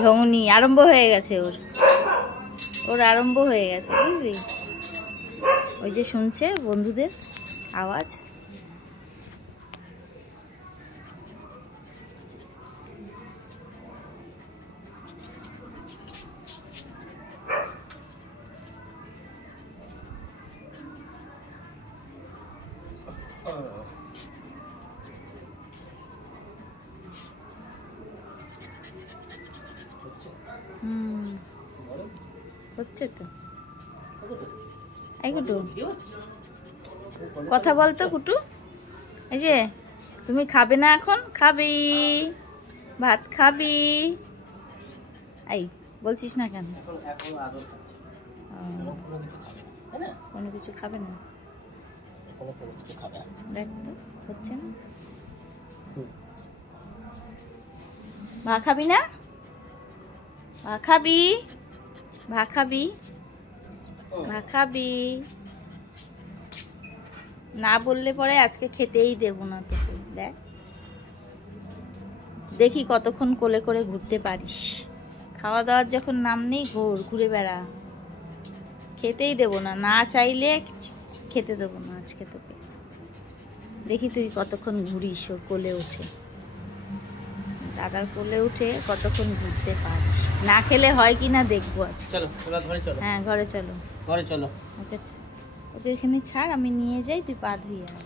ঢঙনি আরম্ভ হয়ে গেছে ওর আরম্ভ হয়ে গেছে বুঝলি। ওই যে শুনছে বন্ধুদের আওয়াজ। হচ্ছে তো। এই কুটু কথা বলতো কুটু। এই যে তুমি খাবে না এখন? খাবি ভাত খাবি? এই বলছিস না কেন? কোনো কিছু খাবে না? দেখ তো হচ্ছে না। ভা খাবি না? ভা খাবি? ভা খাবি? ভা খাবি? না বললে পরে আজকে খেতেই দেব না তোকে। দেখ দেখি কতক্ষণ কোলে করে ঘুরতে পারিস। খাওয়া দাওয়ার যখন নাম নেই ঘুরে বেড়া। খেতেই দেব না, না চাইলে খেতে দেবো না আজকে তোকে। দেখি তুই কতক্ষণ ঘুরিস ওর কোলে উঠে, দাদার কোলে উঠে কতক্ষণ ঘুরতে পারিস। না খেলে হয় কি না দেখবো আজকে। চলো ঘরে চলো। হ্যাঁ ঘরে চলো, ঘরে চলো। ওকে এখানে ছাড়, আমি নিয়ে যাই, তুই পা ধুয়ে আয়।